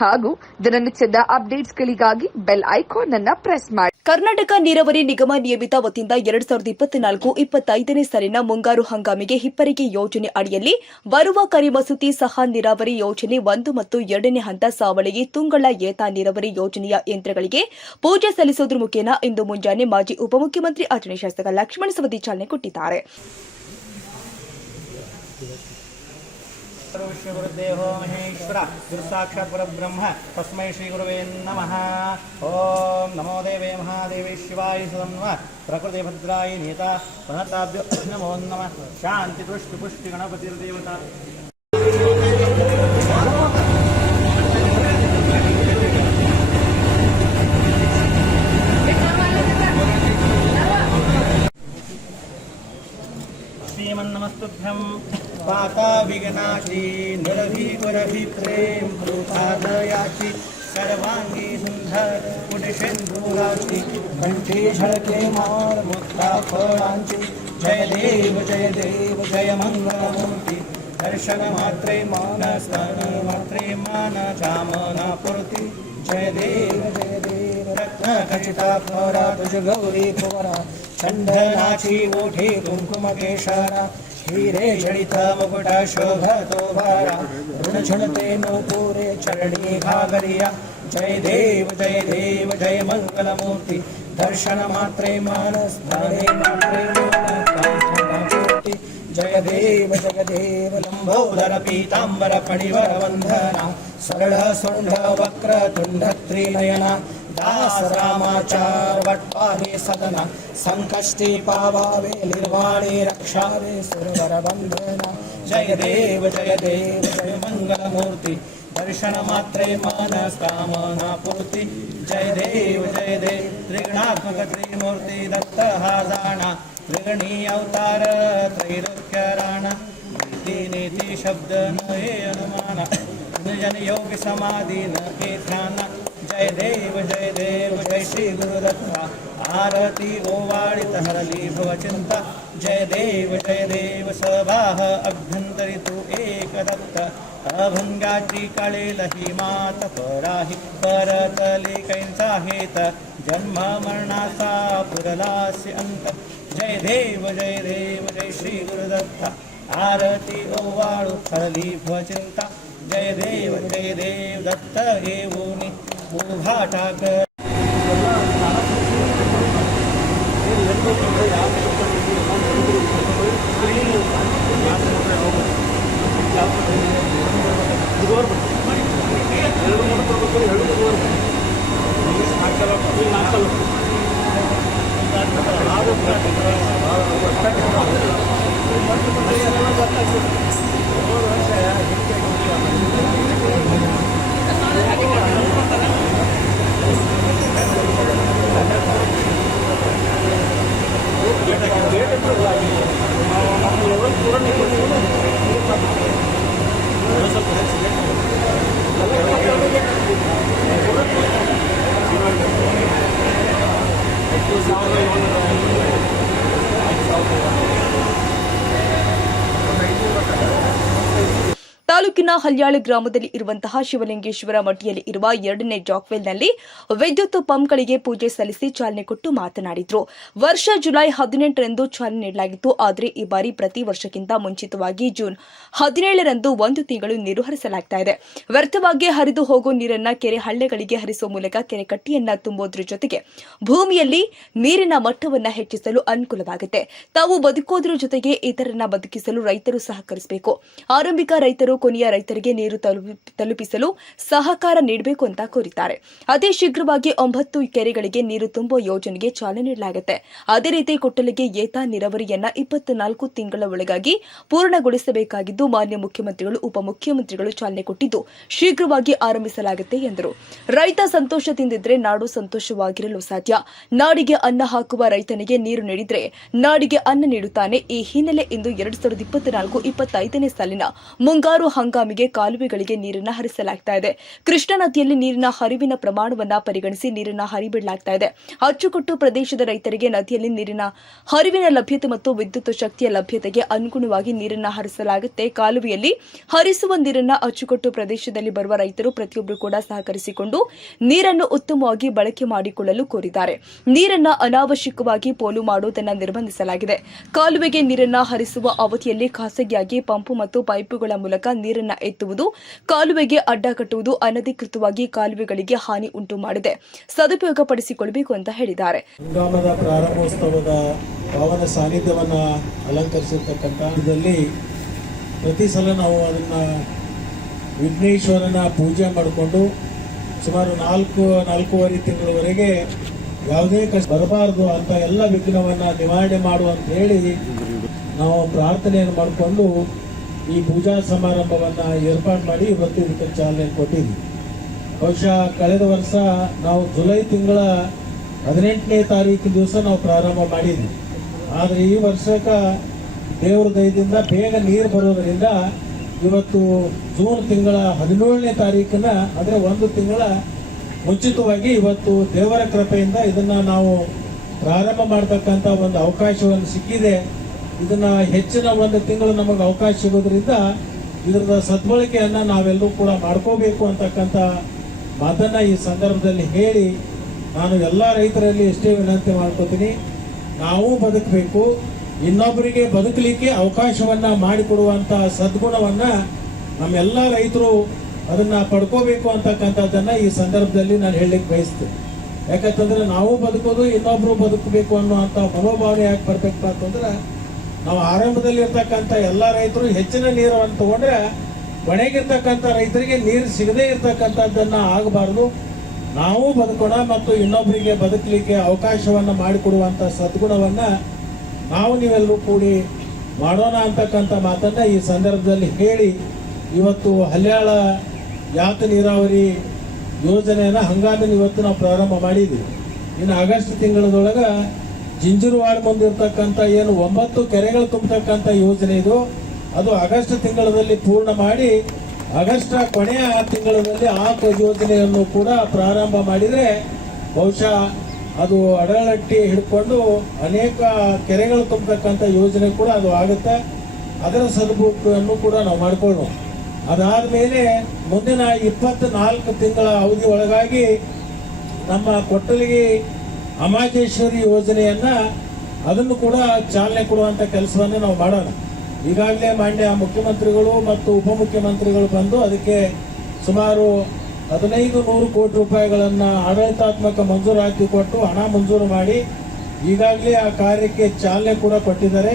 ಹಾಗೂ ದಿನನಿತ್ಯದ ಅಪ್ಡೇಟ್ಸ್ಗಳಿಗಾಗಿ ಬೆಲ್ ಐಕಾನ್ ಅನ್ನು ಪ್ರೆಸ್ ಮಾಡಿ. ಕರ್ನಾಟಕ ನೀರಾವರಿ ನಿಗಮ ನಿಯಮಿತ ವತಿಯಿಂದ ಎರಡ್ ಸಾವಿರದ ಇಪ್ಪತ್ನಾಲ್ಕು ಇಪ್ಪತ್ತೈದನೇ ಸಾಲಿನ ಮುಂಗಾರು ಹಂಗಾಮಿಗೆ ಹಿಪ್ಪರಿಗೆ ಯೋಜನೆ ಅಡಿಯಲ್ಲಿ ಬರುವ ಕರಿಮಸೂತಿ ಸಹ ನೀರಾವರಿ ಯೋಜನೆ ಒಂದು ಮತ್ತು ಎರಡನೇ ಹಂತ ಸಾವಳಿಗೆ ತುಂಗಳ ಏತ ನೀರಾವರಿ ಯೋಜನೆಯ ಯಂತ್ರಗಳಿಗೆ ಪೂಜೆ ಸಲ್ಲಿಸುವುದರ ಮುಖೇನ ಇಂದು ಮುಂಜಾನೆ ಮಾಜಿ ಉಪಮುಖ್ಯಮಂತ್ರಿ ಆಚರಣೆ ಶಾಸಕ ಲಕ್ಷ್ಮಣ ಸವದಿ ಚಾಲನೆ ಕೊಟ್ಟಿದ್ದಾರೆ. सर्वविष्णुगुरुदेवो महेश्वर गुरुसाक्षात् परब्रह्म, तस्मै श्रीगुरुवे नमः। ॐ नमो देवे महादेव शिवाय सदन्व प्रकृतिभद्राय नेता महताभ्यो नमो नम। शांति दुष्टि पुष्टि शान्तिपुष्टिपुष्टिगणपतिर्देवता श्रीमन्नमस्तुभ्यम्। माता विघ्नाशी नरभी वरभी प्रेम कृपादयाची सर्वांगी सुंदर पुटशेंदुराची कंठी झळके माळ मुक्ता फळांची जय देव जय देव, जय मंगलमूर्ती। दर्शन मात्रे मान स्मरण मात्रे मान कामना पूर्ती। जय देव जय देव, रत्न खचिता फरा तुझ गौरी फोरा चंदनाची ओठे कुंकुम केशरा। हिरे जडित मुकुट शोभतो भारा ऋण झुणते नूपुरे चरणी घागरिया जय देव जय देव जय मंगलमूर्ती। दर्शन मात्रे मानस धारे मात्रे जय देव जय देव वक्र तुंड त्रिनयना दास रामाचार वट्वाहे सदना। संकष्टी पावावे निर्वाणे रक्षावे सुरवर वंदना जय देव जय देव जय मंगलमूर्ती। दर्शन मात्रे मानस कामना पूर्ती जय देव जय देव त्रिगुणात्मक त्रिमूर्ती दत्त हा जाणा त्रिगणी अवतार त्रैलोक्य राणा नीती नीती शब्द न हे अनुमाना। जन योग समाधी न के ध्याना जय देव जय देव जय श्री गुरुदत्ता आरती ओवाळित हरली भवचिंता जय देव जय देव सभाह अभ्यंतरी तू एक दत्त अभंगाची काळेल ही मात पराही परतले कैंचा हेत जन्म मरणाचा पुरलास्य अंत जय देव जय देव जय श्री गुरुदत्ता आरती ओवाळू हरली भवचिंता जय देव जय देव दत्त येऊनी उभाटाकर ಬರ್ತಾ Kalau ತಾಲೂಕಿನ ಹಲ್ಯಾಳು ಗ್ರಾಮದಲ್ಲಿ ಇರುವಂತಹ ಶಿವಲಿಂಗೇಶ್ವರ ಮಠಿಯಲ್ಲಿ ಇರುವ ಎರಡನೇ ಜಾಕ್ವೆಲ್ನಲ್ಲಿ ವಿದ್ಯುತ್ ಪಂಪ್ಗಳಿಗೆ ಪೂಜೆ ಸಲ್ಲಿಸಿ ಚಾಲನೆ ಕೊಟ್ಟು ಮಾತನಾಡಿದ್ರು. ವರ್ಷ ಜುಲೈ ಹದಿನೆಂಟರಂದು ಚಾಲನೆ ನೀಡಲಾಗಿತ್ತು. ಆದರೆ ಈ ಬಾರಿ ಪ್ರತಿ ವರ್ಷಕ್ಕಿಂತ ಮುಂಚಿತವಾಗಿ ಜೂನ್ ಹದಿನೇಳರಂದು ಒಂದು ತಿಂಗಳು ನೀರು ಹರಿಸಲಾಗ್ತಾ ಇದೆ. ವ್ಯರ್ಥವಾಗಿ ಹರಿದು ಹೋಗೋ ನೀರನ್ನ ಕೆರೆ ಹಳ್ಳೆಗಳಿಗೆ ಹರಿಸುವ ಮೂಲಕ ಕೆರೆ ಕಟ್ಟಿಯನ್ನ ತುಂಬೋದ್ರ ಜೊತೆಗೆ ಭೂಮಿಯಲ್ಲಿ ನೀರಿನ ಮಟ್ಟವನ್ನ ಹೆಚ್ಚಿಸಲು ಅನುಕೂಲವಾಗುತ್ತೆ. ತಾವು ಬದುಕೋದ್ರ ಜೊತೆಗೆ ಇತರರನ್ನ ಬದುಕಿಸಲು ರೈತರು ಸಹಕರಿಸಬೇಕು. ಆರಂಭಿಕ ರೈತರು ಕೊನೆಯ ರೈತರಿಗೆ ನೀರು ತಲುಪಿಸಲು ಸಹಕಾರ ನೀಡಬೇಕು ಅಂತ ಕೋರಿದ್ದಾರೆ. ಅದೇ ಶೀಘ್ರವಾಗಿ ಒಂಬತ್ತು ಕೆರೆಗಳಿಗೆ ನೀರು ತುಂಬುವ ಯೋಜನೆಗೆ ಚಾಲನೆ ನೀಡಲಾಗುತ್ತೆ. ಅದೇ ರೀತಿ ಕೊಟ್ಟಲಿಗೆ ಏತ ನೀರಾವರಿಯನ್ನ ಇಪ್ಪತ್ನಾಲ್ಕು ತಿಂಗಳ ಒಳಗಾಗಿ ಪೂರ್ಣಗೊಳಿಸಬೇಕಾಗಿದ್ದು ಮಾನ್ಯ ಮುಖ್ಯಮಂತ್ರಿಗಳು, ಉಪಮುಖ್ಯಮಂತ್ರಿಗಳು ಚಾಲನೆ ಕೊಟ್ಟಿದ್ದು ಶೀಘ್ರವಾಗಿ ಆರಂಭಿಸಲಾಗುತ್ತೆ ಎಂದರು. ರೈತ ಸಂತೋಷದಿಂದಿದ್ರೆ ನಾಡು ಸಂತೋಷವಾಗಿರಲು ಸಾಧ್ಯ. ನಾಡಿಗೆ ಅನ್ನ ಹಾಕುವ ರೈತನಿಗೆ ನೀರು ನೀಡಿದ್ರೆ ನಾಡಿಗೆ ಅನ್ನ ನೀಡುತ್ತಾನೆ. ಈ ಹಿನ್ನೆಲೆ ಇಂದು ಎರಡ್ ಸಾವಿರದ ಇಪ್ಪತ್ನಾಲ್ಕು ಇಪ್ಪತ್ತೈದನೇ ಸಾಲಿನ ಮುಂಗಾರು ಹಂಗಾಮಿಗೆ ಕಾಲುವೆಗಳಿಗೆ ನೀರನ್ನು ಹರಿಸಲಾಗ್ತಾ ಇದೆ. ಕೃಷ್ಣಾ ನದಿಯಲ್ಲಿ ನೀರಿನ ಹರಿವಿನ ಪ್ರಮಾಣವನ್ನ ಪರಿಗಣಿಸಿ ನೀರಿನ ಹರಿಬಿಡಲಾಗ್ತಾ ಇದೆ. ಅಚ್ಚುಕಟ್ಟು ಪ್ರದೇಶದ ರೈತರಿಗೆ ನದಿಯಲ್ಲಿ ನೀರಿನ ಹರಿವಿನ ಲಭ್ಯತೆ ಮತ್ತು ವಿದ್ಯುತ್ ಶಕ್ತಿಯ ಲಭ್ಯತೆಗೆ ಅನುಗುಣವಾಗಿ ನೀರನ್ನ ಹರಿಸಲಾಗುತ್ತೆ. ಕಾಲುವೆಯಲ್ಲಿ ಹರಿಸುವ ನೀರನ್ನ ಅಚ್ಚುಕಟ್ಟು ಪ್ರದೇಶದಲ್ಲಿ ಬರುವ ರೈತರು ಪ್ರತಿಯೊಬ್ಬರು ಕೂಡ ಸಹಕರಿಸಿಕೊಂಡು ನೀರನ್ನು ಉತ್ತಮವಾಗಿ ಬಳಕೆ ಮಾಡಿಕೊಳ್ಳಲು ಕೋರಿದ್ದಾರೆ. ನೀರನ್ನ ಅನಾವಶ್ಯಕವಾಗಿ ಪೋಲು ಮಾಡುವುದನ್ನು ನಿರ್ಬಂಧಿಸಲಾಗಿದೆ. ಕಾಲುವೆಗೆ ನೀರನ್ನ ಹರಿಸುವ ಅವಧಿಯಲ್ಲಿ ಖಾಸಗಿಯಾಗಿ ಪಂಪು ಮತ್ತು ಪೈಪುಗಳ ಮೂಲಕ ನೀರನ್ನ ಎತ್ತುವುದು, ಕಾಲುವೆಗೆ ಅಡ್ಡ ಕಟ್ಟುವುದು ಅನಧಿಕೃತವಾಗಿ ಕಾಲುವೆಗಳಿಗೆ ಹಾನಿ ಉಂಟು ಮಾಡಿದೆ. ಸದುಪಯೋಗ ಪಡಿಸಿಕೊಳ್ಳಬೇಕು ಅಂತ ಹೇಳಿದ್ದಾರೆ. ಪ್ರಾರಂಭೋತ್ಸವದ ಪಾವನ ಸಾನ್ನಿಧ್ಯವನ್ನ ಅಲಂಕರಿಸಿರ್ತಕ್ಕಂಥ ಇದರಲ್ಲಿ ಪ್ರತಿ ಸಲ ನಾವು ಅದನ್ನ ವಿಘ್ನೇಶ್ವರನ ಪೂಜೆ ಮಾಡಿಕೊಂಡು ಸುಮಾರು ನಾಲ್ಕು, ನಾಲ್ಕೂವರೆ ತಿಂಗಳವರೆಗೆ ಯಾವುದೇ ಕಷ್ಟ ಬರಬಾರದು ಅಂತ ಎಲ್ಲ ವಿಘ್ನವನ್ನ ನಿವಾರಣೆ ಮಾಡು ಅಂತ ಹೇಳಿ ನಾವು ಪ್ರಾರ್ಥನೆಯನ್ನು ಮಾಡಿಕೊಂಡು ಈ ಪೂಜಾ ಸಮಾರಂಭವನ್ನು ಏರ್ಪಾಡು ಮಾಡಿ ಇವತ್ತು ಇದಕ್ಕೆ ಚಾಲನೆ ಕೊಟ್ಟಿದ್ವಿ. ಬಹುಶಃ ಕಳೆದ ವರ್ಷ ನಾವು ಜುಲೈ ತಿಂಗಳ ಹದಿನೆಂಟನೇ ತಾರೀಕು ದಿವಸ ನಾವು ಪ್ರಾರಂಭ ಮಾಡಿದ್ವಿ. ಆದರೆ ಈ ವರ್ಷಕ್ಕೆ ದೇವರ ದಯದಿಂದ ಬೇಗ ನೀರು ಬರೋದರಿಂದ ಇವತ್ತು ಜೂನ್ ತಿಂಗಳ ಹದಿನೇಳನೇ ತಾರೀಕಿನ ಅಂದರೆ ಒಂದು ತಿಂಗಳ ಮುಂಚಿತವಾಗಿ ಇವತ್ತು ದೇವರ ಕೃಪೆಯಿಂದ ಇದನ್ನ ನಾವು ಪ್ರಾರಂಭ ಮಾಡ್ತಕ್ಕಂಥ ಒಂದು ಅವಕಾಶವನ್ನು ಸಿಕ್ಕಿದೆ. ಇದನ್ನ ಹೆಚ್ಚಿನ ಒಂದು ತಿಂಗಳು ನಮಗೆ ಅವಕಾಶ ಸಿಗೋದ್ರಿಂದ ಇದರ ಸದ್ಬಳಕೆಯನ್ನ ನಾವೆಲ್ಲರೂ ಕೂಡ ಮಾಡ್ಕೋಬೇಕು ಅಂತಕ್ಕಂಥ ಮಾತನ್ನ ಈ ಸಂದರ್ಭದಲ್ಲಿ ಹೇಳಿ ನಾನು ಎಲ್ಲ ರೈತರಲ್ಲಿ ಎಷ್ಟೇ ವಿನಂತಿ ಮಾಡ್ಕೋತೀನಿ. ನಾವು ಬದುಕಬೇಕು. ಇನ್ನೊಬ್ಬರಿಗೆ ಬದುಕಲಿಕ್ಕೆ ಅವಕಾಶವನ್ನ ಮಾಡಿಕೊಡುವಂತ ಸದ್ಗುಣವನ್ನ ನಮ್ಮೆಲ್ಲ ರೈತರು ಅದನ್ನ ಪಡ್ಕೋಬೇಕು ಅಂತಕ್ಕಂಥದ್ದನ್ನ ಈ ಸಂದರ್ಭದಲ್ಲಿ ನಾನು ಹೇಳಲಿಕ್ಕೆ ಬಯಸ್ತೇನೆ. ಯಾಕಂತಂದ್ರೆ ನಾವು ಬದುಕೋದು, ಇನ್ನೊಬ್ರು ಬದುಕಬೇಕು ಅನ್ನುವಂಥ ಮನೋಭಾವನೆ ಯಾಕೆ ಬರ್ಬೇಕಪ್ಪ ಅಂತಂದ್ರೆ ನಾವು ಆರಂಭದಲ್ಲಿ ಇರ್ತಕ್ಕಂಥ ಎಲ್ಲ ರೈತರು ಹೆಚ್ಚಿನ ನೀರನ್ನು ತಗೊಂಡ್ರೆ ಕೊನೆಗಿರ್ತಕ್ಕಂಥ ರೈತರಿಗೆ ನೀರು ಸಿಗದೇ ಇರ್ತಕ್ಕಂಥದ್ದನ್ನ ಆಗಬಾರ್ದು. ನಾವು ಬದುಕೋಣ ಮತ್ತು ಇನ್ನೊಬ್ಬರಿಗೆ ಬದುಕಲಿಕ್ಕೆ ಅವಕಾಶವನ್ನ ಮಾಡಿಕೊಡುವಂತ ಸದ್ಗುಣವನ್ನ ನಾವು ನೀವೆಲ್ಲರೂ ಕೂಡಿ ಮಾಡೋಣ ಅಂತಕ್ಕಂಥ ಮಾತನ್ನು ಈ ಸಂದರ್ಭದಲ್ಲಿ ಹೇಳಿ ಇವತ್ತು ಹಲ್ಯಾಳ ಯಾತ ನೀರಾವರಿ ಯೋಜನೆಯನ್ನ ಹಂಗಾಮಿನ ಇವತ್ತು ನಾವು ಪ್ರಾರಂಭ ಮಾಡಿದ್ವಿ ಇನ್ನು ಆಗಸ್ಟ್ ತಿಂಗಳದೊಳಗ ಜಿಂಜುರವಾಡ ಮುಂದೆ ಇರ್ತಕ್ಕಂಥ ಏನು ಒಂಬತ್ತು ಕೆರೆಗಳು ತುಂಬತಕ್ಕಂಥ ಯೋಜನೆ ಇದು. ಅದು ಆಗಸ್ಟ್ ತಿಂಗಳಲ್ಲಿ ಪೂರ್ಣ ಮಾಡಿ ಆಗಸ್ಟ್ ಕೊನೆಯ ತಿಂಗಳಲ್ಲಿ ಆ ಯೋಜನೆಯನ್ನು ಕೂಡ ಪ್ರಾರಂಭ ಮಾಡಿದರೆ ಬಹುಶಃ ಅದು ಅಡಳಟ್ಟಿ ಹಿಡ್ಕೊಂಡು ಅನೇಕ ಕೆರೆಗಳು ತುಂಬತಕ್ಕಂಥ ಯೋಜನೆ ಕೂಡ ಅದು ಆಗುತ್ತೆ. ಅದರ ಸದುಪಯೋಗವನ್ನು ಕೂಡ ನಾವು ಮಾಡಿಕೊಳ್ಳೋಣ. ಅದಾದ ಮೇಲೆ ಮುಂದಿನ ಇಪ್ಪತ್ನಾಲ್ಕು ತಿಂಗಳ ಅವಧಿ ಒಳಗಾಗಿ ನಮ್ಮ ಕೊಟ್ಟಲಿಗೆ ಅಮಾಜೇಶ್ವರಿ ಯೋಜನೆಯನ್ನ ಅದನ್ನು ಕೂಡ ಚಾಲನೆ ಕೊಡುವಂತ ಕೆಲಸವನ್ನು ನಾವು ಮಾಡೋಣ. ಈಗಾಗಲೇ ಮಾನ್ಯ ಮುಖ್ಯಮಂತ್ರಿಗಳು ಮತ್ತು ಉಪಮುಖ್ಯಮಂತ್ರಿಗಳು ಬಂದು ಅದಕ್ಕೆ ಸುಮಾರು ಹದಿನೈದು ನೂರು ಕೋಟಿ ರೂಪಾಯಿಗಳನ್ನು ಆಡಳಿತಾತ್ಮಕ ಮಂಜೂರಾತಿ ಕೊಟ್ಟು ಹಣ ಮಂಜೂರು ಮಾಡಿ ಈಗಾಗಲೇ ಆ ಕಾರ್ಯಕ್ಕೆ ಚಾಲನೆ ಕೂಡ ಕೊಟ್ಟಿದ್ದಾರೆ.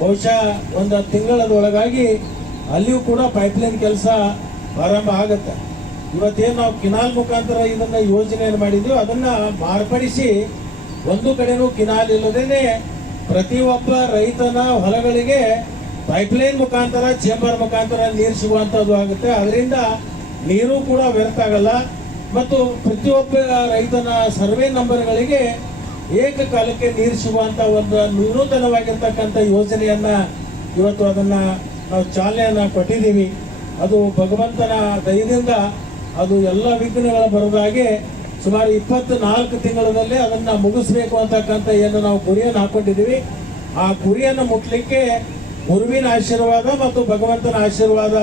ಬಹುಶಃ ಒಂದು ತಿಂಗಳದೊಳಗಾಗಿ ಅಲ್ಲಿಯೂ ಕೂಡ ಪೈಪ್ಲೈನ್ ಕೆಲಸ ಪ್ರಾರಂಭ ಆಗುತ್ತೆ. ಇವತ್ತೇನು ನಾವು ಕಿನಾಲ್ ಮುಖಾಂತರ ಇದನ್ನ ಯೋಜನೆಯನ್ನು ಮಾಡಿದ್ವಿ, ಅದನ್ನ ಮಾರ್ಪಡಿಸಿ ಒಂದು ಕಡೆನೂ ಕಿನಾಲ್ ಇಲ್ಲದೇನೆ ಪ್ರತಿಯೊಬ್ಬ ರೈತನ ಹೊಲಗಳಿಗೆ ಪೈಪ್ಲೈನ್ ಮುಖಾಂತರ ಚೇಂಬರ್ ಮುಖಾಂತರ ನೀರು ಸಿಗುವಂತದ್ದು ಆಗುತ್ತೆ. ಅದರಿಂದ ನೀರು ಕೂಡ ವ್ಯರ್ಥ ಆಗಲ್ಲ. ಮತ್ತು ಪ್ರತಿಯೊಬ್ಬ ರೈತನ ಸರ್ವೆ ನಂಬರ್ಗಳಿಗೆ ಏಕಕಾಲಕ್ಕೆ ನೀರು ಸಿಗುವಂತ ಒಂದು ನೂತನವಾಗಿರ್ತಕ್ಕಂಥ ಯೋಜನೆಯನ್ನ ಇವತ್ತು ಅದನ್ನ ನಾವು ಚಾಲನೆಯನ್ನ ಕೊಟ್ಟಿದ್ದೀವಿ. ಅದು ಭಗವಂತನ ದಯದಿಂದ ಅದು ಎಲ್ಲ ವಿಘ್ನಗಳ ಬರೋದಾಗೆ ಸುಮಾರು ಇಪ್ಪತ್ನಾಲ್ಕು ತಿಂಗಳಲ್ಲಿ ಅದನ್ನ ಮುಗಿಸ್ಬೇಕು ಅಂತಕ್ಕಂಥ ಏನು ನಾವು ಗುರಿಯನ್ನು ಹಾಕೊಂಡಿದ್ದೀವಿ. ಆ ಗುರಿಯನ್ನು ಮುಟ್ಲಿಕ್ಕೆ ಗುರುವಿನ ಆಶೀರ್ವಾದ ಮತ್ತು ಭಗವಂತನ ಆಶೀರ್ವಾದ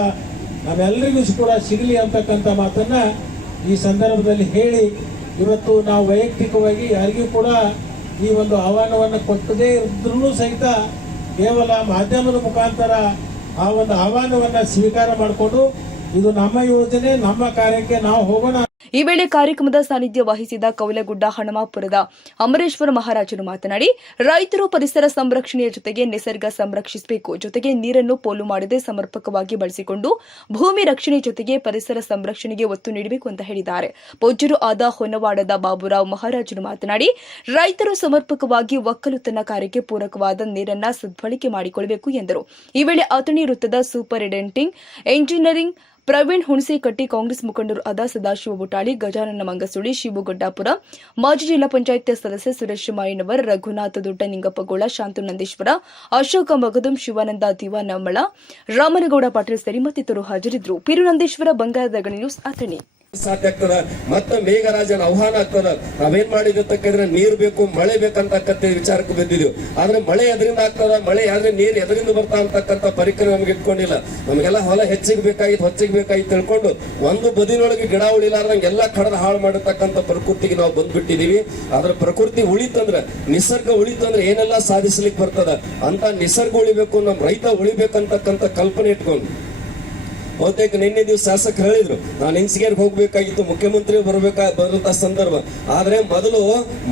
ನಾವೆಲ್ಲರಿಗೂ ಕೂಡ ಸಿಗಲಿ ಅಂತಕ್ಕಂಥ ಮಾತನ್ನ ಈ ಸಂದರ್ಭದಲ್ಲಿ ಹೇಳಿ, ಇವತ್ತು ನಾವು ವೈಯಕ್ತಿಕವಾಗಿ ಯಾರಿಗೂ ಕೂಡ ಈ ಒಂದು ಆಹ್ವಾನವನ್ನು ಕೊಟ್ಟದೇ ಇದ್ರೂ ಸಹಿತ ಕೇವಲ ಮಾಧ್ಯಮದ ಮುಖಾಂತರ ಆ ಒಂದು ಆಹ್ವಾನವನ್ನು ಸ್ವೀಕಾರ ಮಾಡಿಕೊಂಡು, ಇದು ನಮ್ಮ ಯೋಜನೆ, ನಮ್ಮ ಕಾರ್ಯಕ್ಕೆ ನಾವು ಹೋಗೋಣ ಈ ವೇಳೆ ಕಾರ್ಯಕ್ರಮದ ಸಾನ್ನಿಧ್ಯ ವಹಿಸಿದ ಕೌಲಗುಡ್ಡ ಹಣಮಾಪುರದ ಅಮರೇಶ್ವರ ಮಹಾರಾಜರು ಮಾತನಾಡಿ, ರೈತರು ಪರಿಸರ ಸಂರಕ್ಷಣೆಯ ಜೊತೆಗೆ ನಿಸರ್ಗ ಸಂರಕ್ಷಿಸಬೇಕು. ಜೊತೆಗೆ ನೀರನ್ನು ಪೋಲು ಮಾಡದೆ ಸಮರ್ಪಕವಾಗಿ ಬಳಸಿಕೊಂಡು ಭೂಮಿ ರಕ್ಷಣೆ ಜೊತೆಗೆ ಪರಿಸರ ಸಂರಕ್ಷಣೆಗೆ ಒತ್ತು ನೀಡಬೇಕು ಅಂತ ಹೇಳಿದ್ದಾರೆ. ಪೂಜ್ಯರು ಆದ ಹೊನ್ನವಾಡದ ಬಾಬುರಾವ್ ಮಹಾರಾಜರು ಮಾತನಾಡಿ, ರೈತರು ಸಮರ್ಪಕವಾಗಿ ಒಕ್ಕಲುತನ ಕಾರ್ಯಕ್ಕೆ ಪೂರಕವಾದ ನೀರನ್ನ ಸದ್ಬಳಕೆ ಮಾಡಿಕೊಳ್ಳಬೇಕು ಎಂದರು. ಈ ವೇಳೆ ಅಥಣಿ ವೃತ್ತದ superintending, engineering Praveen Hunasekatti Congress ಮುಖಂಡರು ಅದ ಸದಾಶಿವ ಬುಟಾಳಿ ಗಜಾನನ ಮಂಗಸುಳಿ ಶಿವಗೊಡ್ಡಾಪುರ ಮಾಜಿ ಜಿಲ್ಲಾ ಪಂಚಾಯತ್ ಸದಸ್ಯ ಸುರೇಶ್ ಮಾಯಿನವರ್ ರಘುನಾಥ ದೊಡ್ಡ ನಿಂಗಪ್ಪಗೌಡ ಶಾಂತು ನಂದೀಶ್ವರ, ಅಶೋಕ ಮಗದುಂ, ಶಿವಾನಂದ ದಿವಾನಮಳ ರಾಮನಗೌಡ ಪಾಟೀಲ್ ಸೇರಿ ಮತ್ತಿತರರು ಹಾಜರಿದ್ದರು. ಪಿರುನಂದೇಶ್ವರ ಬಂಗಾರದ ಗಣಿ ನ್ಯೂಸ್ ಅಥಣಿ. ಸಾಧ್ಯ ಆಗ್ತದ ಮತ್ತ ಮೇಘರಾಜನ ಆಹ್ವಾನ ಆಗ್ತದ? ನಾವೇನ್ ಮಾಡಿದ್ರೆ ನೀರ್ ಬೇಕು, ಮಳೆ ಬೇಕಂತಕ್ಕಂತ ವಿಚಾರಕ್ಕೆ ಬಂದಿದ್ವಿ. ಆದ್ರೆ ಮಳೆ ಎದರಿಂದ ಆಗ್ತದ? ಮಳೆ ಆದ್ರೆ ನೀರ್ ಎದರಿಂದ ಬರ್ತಾ ಅಂತಕ್ಕಂಥ ಪರಿಕರ ನಮ್ಗೆ ಇಟ್ಕೊಂಡಿಲ್ಲ. ನಮಗೆಲ್ಲ ಹೊಲ ಹೆಚ್ಚಿಗೆ ಬೇಕಾಗಿತ್ತು, ಹೊಚ್ಚಿಗೆ ಬೇಕಾಗಿತ್ತು ತಿಳ್ಕೊಂಡು ಒಂದು ಬದಿನೊಳಗೆ ಗಿಡ ಉಳಿಲಾರ್ದಂಗೆ ಎಲ್ಲ ಕಡದ ಹಾಳು ಮಾಡಿರ್ತಕ್ಕಂಥ ಪ್ರಕೃತಿಗೆ ನಾವು ಬಂದ್ಬಿಟ್ಟಿದೀವಿ ಆದ್ರೆ ಪ್ರಕೃತಿ ಉಳಿತಂದ್ರ, ನಿಸರ್ಗ ಉಳಿತಂದ್ರೆ ಏನೆಲ್ಲ ಸಾಧಿಸ್ಲಿಕ್ಕೆ ಬರ್ತದ? ಅಂತ ನಿಸರ್ಗ ಉಳಿಬೇಕು ನಮ್ ರೈತ ಉಳಿಬೇಕಂತಕ್ಕಂಥ ಕಲ್ಪನೆ ಇಟ್ಕೊಂಡು ಬಹುತೇಕ ನಿನ್ನೆ ದಿವಸ ಶಾಸಕರು ಹೇಳಿದ್ರು, ನಾನು ಹಿಂಸಿಗೆರ್ಗೆ ಹೋಗ್ಬೇಕಾಗಿತ್ತು ಮುಖ್ಯಮಂತ್ರಿ ಬರ್ಬೇಕಾ ಬರುವಂತ ಸಂದರ್ಭ. ಆದ್ರೆ ಮೊದಲು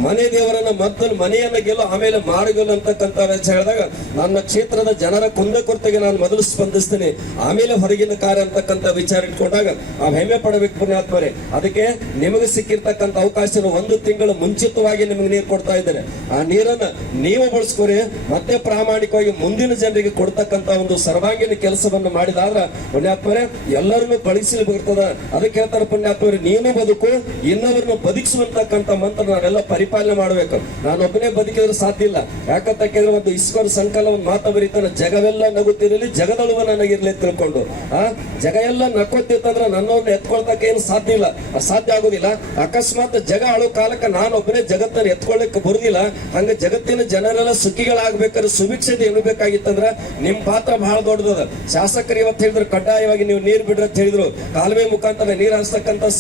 ಮನೆ ದೇವರನ್ನ ಮೊದಲು ಮನೆಯನ್ನ ಗೆಲ್ಲು, ಆಮೇಲೆ ಮಾಡಗೆಲ್ಲು ಅಂತಕ್ಕಂಥ ಹೇಳಿದಾಗ, ನನ್ನ ಕ್ಷೇತ್ರದ ಜನರ ಕುಂದಕೊರತೆಗೆ ನಾನು ಮೊದಲು ಸ್ಪಂದಿಸ್ತೇನೆ, ಆಮೇಲೆ ಹೊರಗಿನ ಕಾರ್ಯ ಅಂತಕ್ಕಂಥ ವಿಚಾರ ಇಟ್ಕೊಂಡಾಗ ನಾವು ಹೆಮ್ಮೆ ಪಡಬೇಕು ಪುಣ್ಯಾತ್ಮರೇ. ಅದಕ್ಕೆ ನಿಮಗೆ ಸಿಕ್ಕಿರ್ತಕ್ಕಂಥ ಅವಕಾಶ ಒಂದು ತಿಂಗಳು ಮುಂಚಿತವಾಗಿ ನಿಮಗೆ ನೀರು ಕೊಡ್ತಾ ಇದ್ದಾರೆ. ಆ ನೀರನ್ನ ನೀವು ಬಳಸ್ಕೊರಿ, ಮತ್ತೆ ಪ್ರಾಮಾಣಿಕವಾಗಿ ಮುಂದಿನ ಜನರಿಗೆ ಕೊಡ್ತಕ್ಕಂಥ ಒಂದು ಸರ್ವಾಂಗೀಣ ಕೆಲಸವನ್ನು ಮಾಡಿದಾದ್ರ ಪುಣ್ಯಾತ್ಮರೇ ಎಲ್ಲರನ್ನು ಕಳಿಸಲು ಬರ್ತದ ಅದಕ್ಕೆ ಹೇಳ್ತಾರೆ ಪುಣ್ಯಾತ್ಮರು, ನೀನು ಬದುಕು, ಇನ್ನೊಬ್ಬರನ್ನು ಬದುಕಿಸುವಂತಕ್ಕಂಥ ಮಂತ್ರ ನಾವೆಲ್ಲ ಪರಿಪಾಲನೆ ಮಾಡಬೇಕು. ನಾನೊಬ್ಬನೇ ಬದುಕಿದ್ರೆ ಸಾಧ್ಯ ಇಲ್ಲ. ಯಾಕಂತ ಕೇಳಿದ್ರೆ ಒಂದು ಇಸ್ಕೊಂಡು ಸಂಕಲ್ಪ ಒಂದು ಮಾತ ಬರೀತಾನೆ, ಜಗವೆಲ್ಲ ನಗುತ್ತಿರಲಿ ಜಗದಳುವ ನನಗಿರ್ಲಿ ತಿಳ್ಕೊಂಡು. ಆ ಜಗ ಎಲ್ಲ ನಕ್ಕೊತ್ತಿತ್ತಂದ್ರೆ ನನ್ನವ್ರನ್ನ ಎತ್ಕೊಳ್ತಕ್ಕ ಏನು ಸಾಧ್ಯ ಇಲ್ಲ. ಸಾಧ್ಯ ಆಗೋದಿಲ್ಲ. ಅಕಸ್ಮಾತ್ ಜಗ ಅಳೋ ಕಾಲಕ್ಕೆ ನಾನೊಬ್ಬನೇ ಜಗತ್ತನ್ನು ಎತ್ಕೊಳ್ಳಕ್ಕೆ ಬರುದಿಲ್ಲ. ಹಂಗ ಜಗತ್ತಿನ ಜನರೆಲ್ಲ ಸುಖಿಗಳಾಗ್ಬೇಕಾದ್ರೆ ಸುಭಿಕ್ಷತೆ ಇರಬೇಕಾಗಿತ್ತಂದ್ರ ನಿಮ್ ಪಾತ್ರ ಬಹಳ ದೊಡ್ಡದ ಶಾಸಕರು ಇವತ್ತು ಹೇಳಿದ್ರು, ಕಡ್ಡಾಯವಾಗಿ ನೀವು ನೀರು ಬಿಡ್ರಿ ಅಂತ ಹೇಳಿದ್ರು. ಕಾಲುವೆ ಮುಖಾಂತರ ನೀರು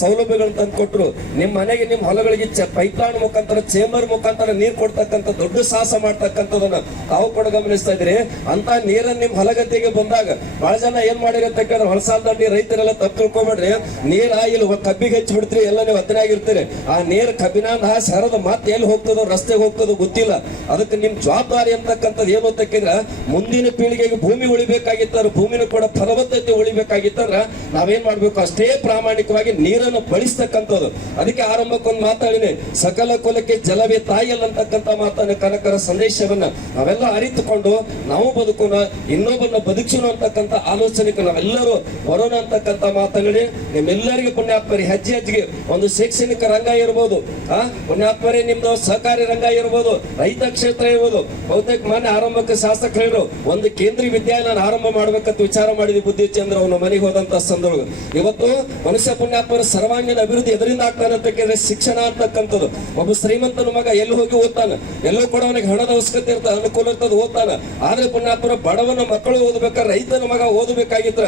ಸೌಲಭ್ಯಗಳು ತಂದು ಕೊಟ್ಟರು ನಿಮ್ ಮನೆಗೆ ನಿಮ್ಮ ಹೊಲಗಳಿಗೆ ಪೈಪ್ಲೈನ್ ಮುಖಾಂತರ ಚೇಂಬರ್ ಮುಖಾಂತರ ನೀರ್ ಕೊಡ್ತಕ್ಕಂಥ ದೊಡ್ಡ ಸಾಹಸ ಮಾಡ್ತಕ್ಕಂಥದನ್ನ ತಾವು ಕೂಡ ಗಮನಿಸ್ತಾ ಇದ್ರಿ ಅಂತ ನೀರನ್ನು ನಿಮ್ ಹೊಲಗದ್ದೆಗೆ ಬಂದಾಗ ಬಹಳ ಜನ ಏನ್ ಮಾಡಿರಿ ಅಂತ ಕೇಳಿದ್ರೆ ಹೊಲಸಾಲ ದಂಡಿ ರೈತರೆಲ್ಲ ತಪ್ಪು ತಿಳ್ಕೊಬೇಡ್ರಿ. ನೀರ್ ಇಲ್ಲಿ ಕಬ್ಬಿಗೆ ಹೆಚ್ಚು ಬಿಡ್ತೀರಿ, ಎಲ್ಲ ನೀವು ಹತ್ತಿರ ಆಗಿರ್ತೀರಿ. ಆ ನೀರು ಕಬ್ಬಿನ ಹಾಸಿ ಹರದ ಮತ್ತೆ ಎಲ್ಲಿ ಹೋಗ್ತದ, ರಸ್ತೆಗೆ ಹೋಗ್ತದ ಗೊತ್ತಿಲ್ಲ. ಅದಕ್ಕೆ ನಿಮ್ ಜವಾಬ್ದಾರಿ ಅಂತಕ್ಕಂಥದ್ದು ಏನು ಅಂತ ಕೇಳಿದ್ರೆ, ಮುಂದಿನ ಪೀಳಿಗೆಗೆ ಭೂಮಿ ಉಳಿಬೇಕಾಗಿತ್ತು ಭೂಮಿನ ಕೂಡ ಫಲವತ್ತತೆ ಉಳಿಬೇಕಾಗಿತ್ತಂದ್ರ ನಾವೇನ್ ಮಾಡ್ಬೇಕು? ಅಷ್ಟೇ ಪ್ರಾಮಾಣಿಕವಾಗಿ ನೀರನ್ನು ಬಳಸ್ತಕ್ಕಂಥದ್ದು. ಅದಕ್ಕೆ ಆರಂಭಕ್ಕೊಂದು ಮಾತಾಡಿನಿ ಸಕಲ ಕುಲಕ್ಕೆ ಜಲವೇ ತಾಯಿಯಲ್ಲ ಅಂತಕ್ಕಂಥ ಮಾತನ್ನ ಕನಕರ ಸಂದೇಶವನ್ನ ನಾವೆಲ್ಲ ಅರಿತುಕೊಂಡು ನಾವು ಬದುಕೋಣ ಇನ್ನೊಬ್ಬನ ಬದುಕಿಸೋಣ ಅಂತಕ್ಕಂಥ ಆಲೋಚನೆಗೆ ನಾವೆಲ್ಲರೂ ಬರೋಣ ಅಂತಕ್ಕಂಥ ಮಾತನಾಡಿ ನಿಮ್ಮೆಲ್ಲರಿಗೂ ಪುಣ್ಯಾತ್ಮರಿ. ಹೆಜ್ಜೆ ಹೆಜ್ಜೆಗೆ ಒಂದು ಶೈಕ್ಷಣಿಕ ರಂಗ ಇರ್ಬೋದು. ಆ, ಪುಣ್ಯಾತ್ಮರಿ ನಿಮ್ದು ಸಹಕಾರಿ ರಂಗ ಇರ್ಬೋದು. ರೈತ ಕ್ಷೇತ್ರ ಇರ್ಬೋದು. ಬಹುತೇಕ ಮಾನ್ಯ ಆರಂಭಕ್ಕೆ ಶಾಸಕರು ಒಂದು ಕೇಂದ್ರೀಯ ವಿದ್ಯಾಲಯ ಆರಂಭ ಮಾಡ್ಬೇಕಂತ ವಿಚಾರ ಮಾಡಿದ್ವಿ ಬುದ್ಧಿ ಚಂದ್ರ ಅವನ ಮನೆಗೆ ಹೋದಂತ ಸಂದರ್ಭ. ಇವತ್ತು ಮನುಷ್ಯ ಪುಣ್ಯಾತ್ಮರ ಸರ್ವಾಂಗೀಣ ಅಭಿವೃದ್ಧಿ ಎದರಿಂದ ಆಗ್ತಾನೆ ಅಂತ ಕೇಳಿದ್ರೆ ಶಿಕ್ಷಣ ಅಂತಕ್ಕಂಥದ್ದು ಒಬ್ಬ ಶ್ರೀಮಂತನ ಮಗ ಎಲ್ಲಿ ಹೋಗಿ ಓದ್ತಾನೆ? ಎಲ್ಲೋ ಕೂಡ ಅವನಿಗೆ ಹಣದ ಅವಶ್ಯಕತೆ ಇರ್ತದೆ, ಅನುಕೂಲ ಇರ್ತದೆ, ಓದ್ತಾನೆ. ಆದ್ರೆ ಪುಣ್ಯಾತ್ಮರ ಬಡವನ ಮಕ್ಕಳು ಓದ್ಬೇಕಾದ್ರೆ ರೈತನ ಮಗ ಓದಬೇಕಾಗಿದ್ರ?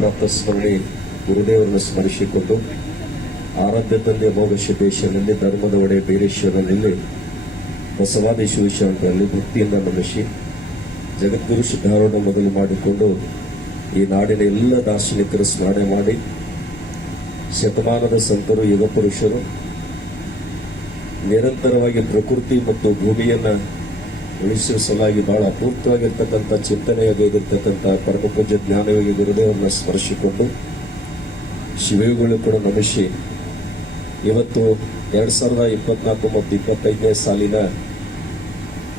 ಪ್ರಾಪ್ತ ಸ್ಮರಣೆ ಗುರುದೇವರನ್ನು ಸ್ಮರಿಸಿಕೊಂಡು ಆರಾಧ್ಯ ತಂದೆ ಅಮೋಘ ಸಿದ್ದೇಶ್ವರನಲ್ಲಿ ಧರ್ಮದ ಒಡೆ ಬೀರೇಶ್ವರನಲ್ಲಿ, ಬಸವಾದಿ ಶಿವಶಾಂತಿಯಲ್ಲಿ ಭಕ್ತಿಯಿಂದ ನಮಿಸಿ ಜಗದ್ಗುರು ಸಿದ್ಧಾರೂಢ ಮೊದಲು ಮಾಡಿಕೊಂಡು ಈ ನಾಡಿನ ಎಲ್ಲ ದಾರ್ಶನಿಕರು ಸ್ಮರಣೆ ಮಾಡಿ ಶತಮಾನದ ಸಂತರು, ಯುಗ ಪುರುಷರು, ನಿರಂತರವಾಗಿ ಪ್ರಕೃತಿ ಮತ್ತು ಭೂಮಿಯನ್ನ ಉಳಿಸುವ ಸಲುವಾಗಿ ಬಹಳ ಅಪೂರ್ತವಾಗಿರ್ತಕ್ಕಂಥ ಚಿಂತನೆಯಾಗಿರ್ತಕ್ಕಂಥ ಪರಮಪೂಜ್ಯ ಜ್ಞಾನವಾಗಿ ಗುರುದೇವರನ್ನ ಸ್ಮರಿಸಿಕೊಂಡು ಶಿವಯುಗಳು ಕೂಡ ನಮಿಸಿ ಇವತ್ತು ಎರಡ್ ಸಾವಿರದ ಇಪ್ಪತ್ನಾಲ್ಕು ಮತ್ತು ಇಪ್ಪತ್ತೈದನೇ ಸಾಲಿನ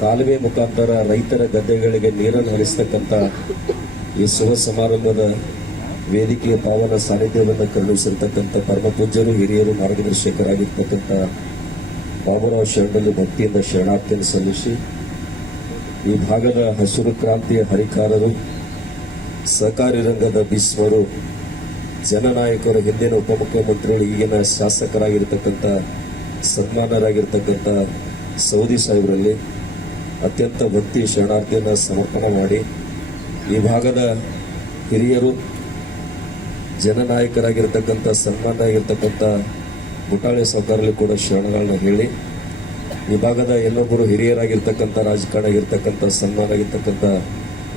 ಕಾಲುವೆ ಮುಖಾಂತರ ರೈತರ ಗದ್ದೆಗಳಿಗೆ ನೀರನ್ನು ಹರಿಸ್ತಕ್ಕಂಥ ಈ ಶುಭ ಸಮಾರಂಭದ ವೇದಿಕೆಯ ಪಾವನ ಸಾನ್ನಿಧ್ಯವನ್ನು ಕರುಣಿಸಿರ್ತಕ್ಕಂಥ ಪರಮ ಪೂಜ್ಯರು ಹಿರಿಯರು, ಮಾರ್ಗದರ್ಶಕರಾಗಿರ್ತಕ್ಕಂಥ ಬಾಬುರಾವ್ ಶರಣರು ಭಕ್ತಿಯಿಂದ ಶರಣಾರ್ಥಿಯನ್ನು ಸಲ್ಲಿಸಿ, ಈ ಭಾಗದ ಹಸಿರು ಕ್ರಾಂತಿಯ ಹರಿಕಾರರು, ಸಹಕಾರಿ ರಂಗದ ಭೀಷ್ಮರು, ಜನನಾಯಕರು, ಹಿಂದಿನ ಉಪಮುಖ್ಯಮಂತ್ರಿಗಳು, ಈಗಿನ ಶಾಸಕರಾಗಿರ್ತಕ್ಕಂಥ ಸನ್ಮಾನರಾಗಿರ್ತಕ್ಕಂಥ ಸೌದಿ ಸಾಹೇಬರಲ್ಲಿ ಅತ್ಯಂತ ಭಕ್ತಿ, ಶರಣಾರ್ಥಿಯನ್ನು ಸಮರ್ಪಣೆ ಮಾಡಿ ಈ ಭಾಗದ ಹಿರಿಯರು, ಜನನಾಯಕರಾಗಿರ್ತಕ್ಕಂಥ ಸನ್ಮಾನ ಆಗಿರ್ತಕ್ಕಂಥ ಮುಟಾಳೆ ಸರ್ಕಾರದಲ್ಲಿ ಕೂಡ ಶರಣಗಳನ್ನ ಹೇಳಿ ವಿಭಾಗದ ಭಾಗದ ಎಲ್ಲೊಬ್ಬರು ಹಿರಿಯರಾಗಿರ್ತಕ್ಕಂಥ ರಾಜಕಾರಣ ಆಗಿರ್ತಕ್ಕಂಥ ಸನ್ಮಾನ ಆಗಿರ್ತಕ್ಕಂಥ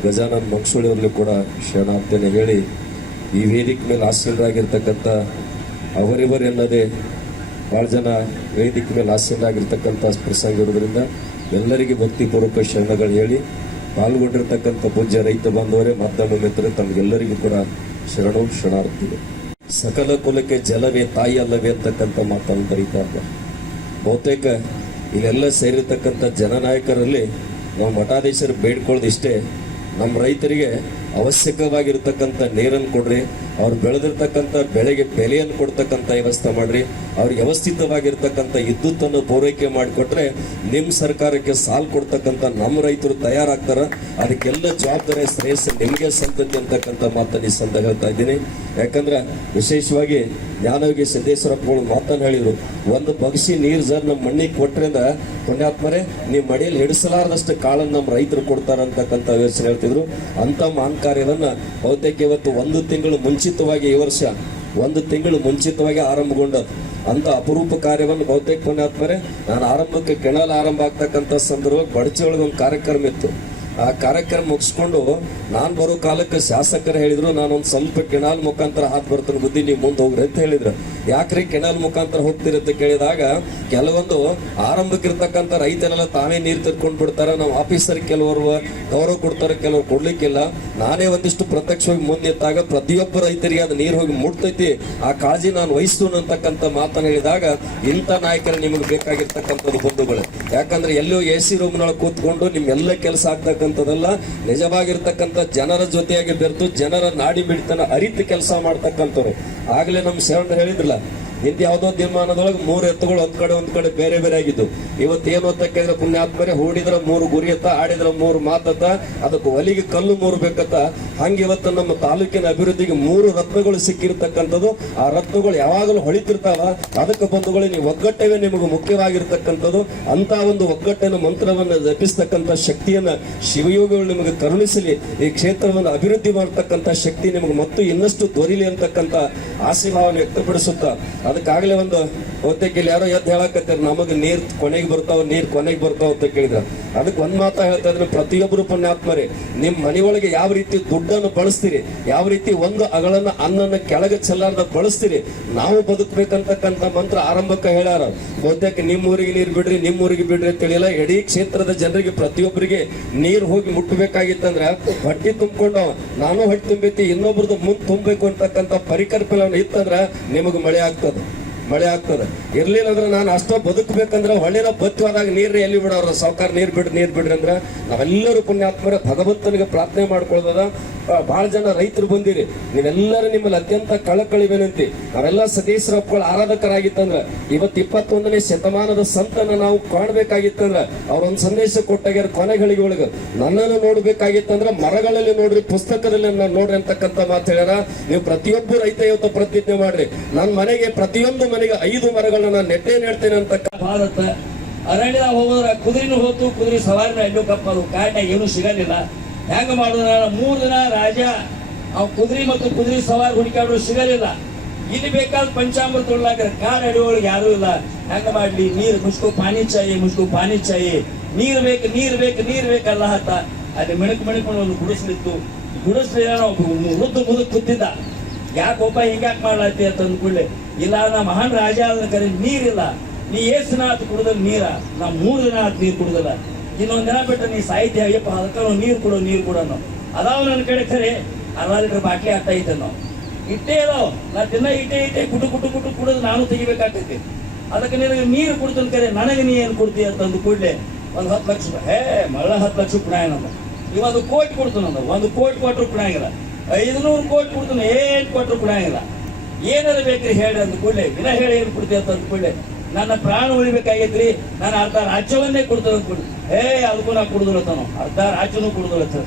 ಗಜಾನನ್ ಮಂಕ್ಷೋಳಿ ಅವರಲ್ಲಿ ಕೂಡ ಶರಣಾರ್ಥಿಯನ್ನು ಹೇಳಿ, ಈ ವೇದಿಕೆ ಮೇಲೆ ಆಸೀನರಾಗಿರ್ತಕ್ಕಂಥ ಅವರಿವರೆಲ್ಲದೆ ಭಾಳ ಜನ ವೇದಿಕೆ ಮೇಲೆ ಆಸೀನರಾಗಿರ್ತಕ್ಕಂಥ ಪ್ರಸಂಗ ಇರೋದ್ರಿಂದ ಎಲ್ಲರಿಗೆ ಭಕ್ತಿಪೂರ್ವಕ ಶರಣಗಳು ಹೇಳಿ ಪಾಲ್ಗೊಂಡಿರ್ತಕ್ಕಂಥ ಪೂಜ್ಯ ರೈತ ಬಾಂಧವರೇ, ಮಾಧ್ಯಮ ಮಿತ್ರ ತಮಗೆಲ್ಲರಿಗೂ ಕೂಡ ಶರಣು ಶರಣಾರ್ಥಿಗಳು. ಸಕಲ ಕುಲಕ್ಕೆ ಜಲವೇ ತಾಯಿ ಅಲ್ಲವೇ ಅಂತಕ್ಕಂಥ ಮಾತನ್ನು ಬರೀತಾ ಇದ್ದಾರೆ. ಬಹುತೇಕ ಇಲ್ಲೆಲ್ಲ ಸೇರಿರ್ತಕ್ಕಂಥ ಜನನಾಯಕರಲ್ಲಿ ನಾವು ಮಠಾಧೀಶರು ಬೇಡ್ಕೊಳ್ಳೋದಿಷ್ಟೇ, ನಮ್ಮ ರೈತರಿಗೆ ಅವಶ್ಯಕವಾಗಿರ್ತಕ್ಕಂಥ ನೀರನ್ನು ಕೊಡ್ರಿ, ಅವ್ರು ಬೆಳೆದಿರ್ತಕ್ಕಂಥ ಬೆಳೆಗೆ ಬೆಲೆಯನ್ನು ಕೊಡ್ತಕ್ಕಂಥ ವ್ಯವಸ್ಥೆ ಮಾಡ್ರಿ. ಅವ್ರಿಗೆ ವ್ಯವಸ್ಥಿತವಾಗಿರ್ತಕ್ಕಂಥ ವಿದ್ಯುತ್ತನ್ನು ಪೂರೈಕೆ ಮಾಡಿಕೊಟ್ರೆ ನಿಮ್ಮ ಸರ್ಕಾರಕ್ಕೆ ಸಾಲ ಕೊಡ್ತಕ್ಕಂಥ ನಮ್ಮ ರೈತರು ತಯಾರಾಗ್ತಾರ. ಅದಕ್ಕೆಲ್ಲ ಜವಾಬ್ದಾರಿ ಶ್ರೇಯಸ್ಸು ನಿಮಗೆ ಸಂತತಿ ಅಂತಕ್ಕಂಥ ಮಾತನ್ನು ಈ ಸಂದ ಹೇಳ್ತಾ ಇದ್ದೀನಿ. ಯಾಕಂದ್ರೆ ವಿಶೇಷವಾಗಿ ಜ್ಞಾನಯೋಗಿ ಸಿದ್ದೇಶ್ವರಪ್ಪಗಳು ಮಾತನ್ನು ಹೇಳಿದ್ರು, ಒಂದು ಬಗ್ಸಿ ನೀರು ಜರ್ ನಮ್ಮ ಮಣ್ಣಿಗೆ ಕೊಟ್ರಿಂದ ಪುಣ್ಯಾತ್ಮರೇ ನೀವು ಮಡಿಯಲ್ಲಿ ಹಿಡಿಸಲಾರದಷ್ಟು ಕಾಳನ್ನು ನಮ್ಮ ರೈತರು ಕೊಡ್ತಾರಂತಕ್ಕಂಥ ಯೋಚನೆ ಹೇಳ್ತಿದ್ರು. ಅಂತ ಮಾನ್ ಕಾರ್ಯವನ್ನ ಬಹುತೇಕ ಇವತ್ತು ಒಂದು ತಿಂಗಳು ಮುಂಚಿತವಾಗಿ ಈ ವರ್ಷ, ಒಂದು ತಿಂಗಳು ಮುಂಚಿತವಾಗಿ ಆರಂಭಗೊಂಡದ್ದು. ಅಂತ ಅಪರೂಪ ಕಾರ್ಯವನ್ನು ಬಹುತೇಕ ಕೊನೆ ನಾನು ಆರಂಭಕ್ಕೆ ಕೆಣಲ್ ಆರಂಭ ಆಗ್ತಕ್ಕಂಥ ಸಂದರ್ಭ ಬಡಚಿ ಒಳಗೆ ಒಂದು ಕಾರ್ಯಕ್ರಮ ಇತ್ತು. ಆ ಕಾರ್ಯಕ್ರಮ ಮುಗಿಸ್ಕೊಂಡು ನಾನು ಬರೋ ಕಾಲಕ್ಕೆ ಶಾಸಕರು ಹೇಳಿದ್ರು, ನಾನೊಂದು ಸ್ವಲ್ಪ ಕೆಣಾಲ್ ಮುಖಾಂತರ ಹಾತ್ ಬರ್ತೇನೆ ಬುದ್ಧಿ, ನೀವು ಮುಂದೆ ಹೋಗ್ರಿ ಅಂತ ಹೇಳಿದ್ರು. ಯಾಕ್ರಿ ಕೆನಾಲ್ ಮುಖಾಂತರ ಹೋಗ್ತಿರತ್ತೆ ಕೇಳಿದಾಗ ಕೆಲವೊಂದು ಆರಂಭಕ್ಕಿರ್ತಕ್ಕಂಥ ರೈತರೆಲ್ಲ ತಾವೇ ನೀರು ತೆರ್ಕೊಂಡು ಬಿಡ್ತಾರ. ನಾವು ಆಫೀಸರ್ ಕೆಲವರು, ಗೌರವ ಕೊಡ್ತಾರೆ, ಕೆಲವರು ಕೊಡ್ಲಿಕ್ಕಿಲ್ಲ. ನಾನೇ ಒಂದಿಷ್ಟು ಪ್ರತ್ಯಕ್ಷವಾಗಿ ಮುಂದೆ ಎತ್ತಾಗ ಪ್ರತಿಯೊಬ್ಬ ರೈತರಿಗೆ ಅದು ನೀರು ಹೋಗಿ ಮುಟ್ತೈತಿ. ಆ ಕಾಳಜಿ ನಾನು ವಹಿಸ್ತು ಅಂತಕ್ಕಂಥ ಮಾತನ್ನ ಹೇಳಿದಾಗ ಇಂಥ ನಾಯಕರು ನಿಮಗೆ ಬೇಕಾಗಿರ್ತಕ್ಕಂಥದ್ದು ಬಂಧುಗಳು. ಯಾಕಂದ್ರೆ ಎಲ್ಲೋ ಎ ಸಿ ರೂಮ್ನೊಳಗೆ ಕೂತ್ಕೊಂಡು ನಿಮ್ಮೆಲ್ಲ ಕೆಲಸ ಆಗ್ತಕ್ಕಂಥದ್ದಲ್ಲ ನಿಜವಾಗಿರ್ತಕ್ಕಂಥ ಜನರ ಜೊತೆಯಾಗಿ ಬೆರೆತು ಜನರ ನಾಡಿ ಬಿಡ್ತನ ಅರಿತು ಕೆಲಸ ಮಾಡ್ತಕ್ಕಂಥವ್ರು. ಆಗ್ಲೇ ನಮ್ಮ ಶರಣ ಹೇಳಿದ್ರಲ್ಲ? ಇಂತ ಯಾವ್ದೋ ದಿನಮಾನದೊಳಗೆ ಮೂರು ಎತ್ತುಗಳು, ಒಂದ್ ಕಡೆ ಒಂದ್ ಕಡೆ ಬೇರೆ ಬೇರೆ ಆಗಿದ್ದು. ಇವತ್ತೇನು ಅಂತ ಕೇಳಿದ್ರೆ ಪುಣ್ಯಾತ್ಮರೆ ಹೂಡಿದ್ರ ಮೂರು ಗುರಿ ಎತ್ತ, ಆಡಿದ್ರ ಮೂರು ಮಾತತ್ತ ಅದಕ್ಕೆ ಒಲಿಗೆ ಕಲ್ಲು ಮೂರು ಬೇಕತ್ತ. ಹಂಗೆ ಇವತ್ತು ನಮ್ಮ ತಾಲೂಕಿನ ಅಭಿವೃದ್ಧಿಗೆ ಮೂರು ರತ್ನಗಳು ಸಿಕ್ಕಿರ್ತಕ್ಕಂಥದ್ದು. ಆ ರತ್ನಗಳು ಯಾವಾಗಲೂ ಹೊಳಿತಿರ್ತಾವ. ಅದಕ್ಕೆ ಬಂಧುಗಳು, ನೀವು ಒಗ್ಗಟ್ಟವೇ ನಿಮಗೆ ಮುಖ್ಯವಾಗಿರ್ತಕ್ಕಂಥದ್ದು. ಅಂತ ಒಂದು ಒಗ್ಗಟ್ಟಿನ ಮಂತ್ರವನ್ನು ಜಪಿಸ್ತಕ್ಕಂಥ ಶಕ್ತಿಯನ್ನ ಶಿವಯೋಗಿಗಳು ನಿಮಗೆ ಕರುಣಿಸಲಿ. ಈ ಕ್ಷೇತ್ರವನ್ನು ಅಭಿವೃದ್ಧಿ ಮಾಡತಕ್ಕಂಥ ಶಕ್ತಿ ನಿಮಗೆ ಮತ್ತು ಇನ್ನಷ್ಟು ದೊರೀಲಿ ಅಂತಕ್ಕಂಥ ಆಶೀರ್ವಾದ ವ್ಯಕ್ತಪಡಿಸುತ್ತಾ. ಅದಕ್ಕಾಗಲೇ ಒಂದು ಇಲ್ಲಿ ಯಾರೋ ಎದ್ದು ಹೇಳಕತ್ತಾರೆ, ನಮಗೆ ನೀರ್ ಕೊನೆಗೆ ಬರ್ತಾವ, ನೀರ್ ಕೊನೆಗೆ ಬರ್ತಾವ ಅಂತ ಕೇಳಿದ್ರ. ಅದಕ್ಕೆ ಒಂದ್ ಮಾತ ಹೇಳ್ತಾ ಇದ್ರೆ ಪ್ರತಿಯೊಬ್ಬರು ಪುಣ್ಯಾತ್ಮರಿ, ನಿಮ್ ಮನೆಯೊಳಗೆ ಯಾವ ರೀತಿ ದುಡ್ಡನ್ನು ಬಳಸ್ತೀರಿ, ಯಾವ ರೀತಿ ಒಂದು ಅಗಳನ್ನ ಅನ್ನನ ಕೆಳಗೆ ಚೆಲ್ಲಾರ್ದ ಬಳಸ್ತೀರಿ, ನಾವು ಬದುಕ್ಬೇಕಂತಕ್ಕಂತ ಮಂತ್ರ ಆರಂಭಕ್ಕೆ ಹೇಳ್ಯಾರ. ಬಹುತೇಕ ನಿಮ್ಮ ಊರಿಗೆ ನೀರು ಬಿಡ್ರಿ ನಿಮ್ಮ ಊರಿಗೆ ಬಿಡ್ರಿ ಅಂತ ಹೇಳಿಲ್ಲ. ಇಡೀ ಕ್ಷೇತ್ರದ ಜನರಿಗೆ ಪ್ರತಿಯೊಬ್ಬರಿಗೆ ನೀರು ಹೋಗಿ ಮುಟ್ಟಬೇಕಾಗಿತ್ತಂದ್ರೆ ಹೊಟ್ಟಿ ತುಂಬಿಕೊಂಡು ನಾನು ಹೊಟ್ಟೆ ತುಂಬೈತಿ ಇನ್ನೊಬ್ರದ್ದು ಮುಂದೆ ತುಂಬಬೇಕು ಅಂತಕ್ಕಂಥ ಪರಿಕಲ್ಪನೆ ಇತ್ತಂದ್ರೆ ನಿಮಗೆ ಮಳೆ ಆಗ್ತದೆ. ಮಳೆ ಆಗ್ತದೆ. ಇರ್ಲಿಲ್ಲ ಅಂದ್ರೆ ನಾನು ಅಷ್ಟೋ ಬದುಕಬೇಕಂದ್ರೆ ಹೊಳ್ಳಿನ ಬತ್ತುವಾದಾಗ ನೀರು ಎಲ್ಲಿ ಬಿಡೋರು? ಸಾವುಕಾರ ನೀರ್ ಬಿಡ್ರಿ ನೀರ್ ಬಿಡ್ರಿ ಅಂದ್ರೆ ನಾವೆಲ್ಲರೂ ಪುಣ್ಯಾತ್ಮರ ಭಗವಂತನಿಗೆ ಪ್ರಾರ್ಥನೆ ಮಾಡ್ಕೊಳ್ದದ. ಬಹಳ ಜನ ರೈತರು ಬಂದಿರಿ. ನೀವೆಲ್ಲರೂ ನಿಮ್ಮಲ್ಲಿ ಅತ್ಯಂತ ಕಳಕಳಿ ವಿನಂತಿ ನಾವೆಲ್ಲ ಸತೀಶ್ವರಪ್ಪಗಳ ಆರಾಧಕರಾಗಿತ್ತಂದ್ರ ಇವತ್ತು ಇಪ್ಪತ್ತೊಂದನೇ ಶತಮಾನದ ಸಂತನ ನಾವು ಕಾಣ್ಬೇಕಾಗಿತ್ತಂದ್ರ ಅವ್ರೊಂದ್ ಸಂದೇಶ ಕೊಟ್ಟಾಗ್ಯಾರ ಕೊನೆಗಳಿಗೆ ಒಳಗ. ನನ್ನನ್ನು ನೋಡ್ಬೇಕಾಗಿತ್ತಂದ್ರ ಮರಗಳಲ್ಲಿ ನೋಡ್ರಿ, ಪುಸ್ತಕದಲ್ಲಿ ನಾನು ನೋಡ್ರಿ ಅಂತಕ್ಕಂಥ ಮಾತು ಹೇಳ್ಯಾರ. ನೀವು ಪ್ರತಿಯೊಬ್ಬರು ರೈತ ಇವತ್ತು ಪ್ರತಿಜ್ಞೆ ಮಾಡ್ರಿ. ನನ್ನ ಮನೆಗೆ ಪ್ರತಿಯೊಂದು ಮನೆಗೆ ಐದು ಮರಗಳನ್ನ ನಾನು ನೆಟ್ಟೇ ನೆಡ್ತೇನೆ ಅಂತ ಭಾರತ. ಅರಣ್ಯ ಹೋಗೋದ್ರ ಕುದುರೆನೂ ಹೋತು, ಕುದುರೆ ಸವಾರಿನ ಎಲ್ಲೂ ಕಪ್ಪದು. ಕಾಟ ಏನೂ ಸಿಗಲಿಲ್ಲ. ಹೆಂಗ ಮಾಡೋದ್ರ ಮೂರು ದಿನ ರಾಜ, ಅವ್ ಕುದುರೆ ಮತ್ತು ಕುದುರೆ ಸವಾರಿ ಹುಡುಕಾಡ್ರು ಸಿಗಲಿಲ್ಲ. ಇಲ್ಲಿ ಬೇಕಾದ ಪಂಚಾಮೃತ ಉಳ್ಳಾಗ್ರೆ ಕಾಡು ಅಡಿಯೊಳಗೆ ಯಾರು ಇಲ್ಲ. ಹೆಂಗ ಮಾಡ್ಲಿ? ನೀರು ಮುಸ್ಕೋ ಪಾನಿ ಚಾಯಿ ಮುಸ್ಕೋ ಪಾನಿ ಚಾಯಿ. ನೀರ್ ಬೇಕು ನೀರ್ ಬೇಕು, ನೀರ್ ಬೇಕಲ್ಲ ಹತ್ತ ಅಲ್ಲಿ ಮಿಣಕ್ ಮಿಣಕ್ಕೊಂಡು ಒಂದು ಗುಡಿಸ್ಲಿತ್ತು. ಗುಡಿಸ್ಲಿ ವೃದ್ಧ ಮುದುಕ್ ಕೂತಿದ್ದ ಒಬ್ಬ ಹಿಂಗ್ಯಾಕ್ ಮಾಡ್ಲಾತಿ ಅಂತ ಅಂದ್ಕೊಳ್ಳಿ ಇಲ್ಲ ನಮ್ಮ ಮಹಾನ್ ರಾಜ ಕರೆ ನೀರಿಲ್ಲ. ನೀ ಏಸ್ ದಿನ ನೀರ. ನಾ ಮೂರು ದಿನ ಆತು ನೀರು ಕುಡ್ದಲ್ಲ ಇನ್ನೊಂದು ದಿನ ಬಿಟ್ಟು ನೀ ಸಾಹಿತ್ಯ, ಅಯ್ಯಪ್ಪ ಅದಕ್ಕ ನೀರು ಕೊಡೋ, ನೀರು ಕೊಡೋನು ಅದಾವ ನನ್ನ ಕಡೆ ಖರೆ ಅರ್ಧ ಲೀಟರ್ ಬಾಟ್ಲಿ ಆಗ್ತಾ ಐತೆ ನಾವು ಇಟ್ಟೇ ಇರೋ. ನಾ ದಿನ ಇಟ್ಟೆ ಇಟ್ಟೆ ಕುಟು ಕುಟು ಕುಟು ಕುಡಿದು ನಾನು ತೆಗಿಬೇಕಾಗ್ತೈತಿ. ಅದಕ್ಕೆ ನಿನಗೆ ನೀರು ಕುಡ್ತನ್ ಕರೆ, ನನಗೆ ನೀ ಏನು ಕೊಡ್ತೀಯ ಅಂತಂದು ಕೂಡಲೇ ಒಂದ್ ಹತ್ತು ಲಕ್ಷ ರೂಪಾಯಿ. ಹೇ ಮರಳ ಹತ್ತು ಲಕ್ಷ ರೂಪಾಯಿ ಇವತ್ತು ಕೋಟಿ ಕೊಡ್ತಾನ ಅಂದ ಒಂದು ಕೋಟಿ ಕೊಟ್ಟರು ಕುಣಾಗಿಲ್ಲ ಐದುನೂರು ಕೋಟಿ ಕೊಡ್ತಾನೆ ಏನ್ ಕೊಟ್ಟರು ಕುಣಾಗಿಲ್ಲ ಏನಾರ ಬೇಕ್ರಿ ಹೇಳಿ ಅಂದ ಕೂಡಲೇ ದಿನ ಹೇಳಿ ಏನ್ ಕೊಡ್ತೀವಿ ಅಂತ ಅಂದ ನನ್ನ ಪ್ರಾಣ ಉಳಿಬೇಕಾಗೈತ್ರಿ, ನಾನು ಅರ್ಧ ರಾಜ್ಯವನ್ನೇ ಕೊಡ್ತೇನೆ ಅಂದ್ಕೊಳ್ಳಿ ಏ, ಅದಕ್ಕೂ ನಾ ಕುಡ್ದಲತ್ತಾನು ಅರ್ಧ ರಾಜ್ಯನೂ ಕುಡ್ದಲತ್ತಾನ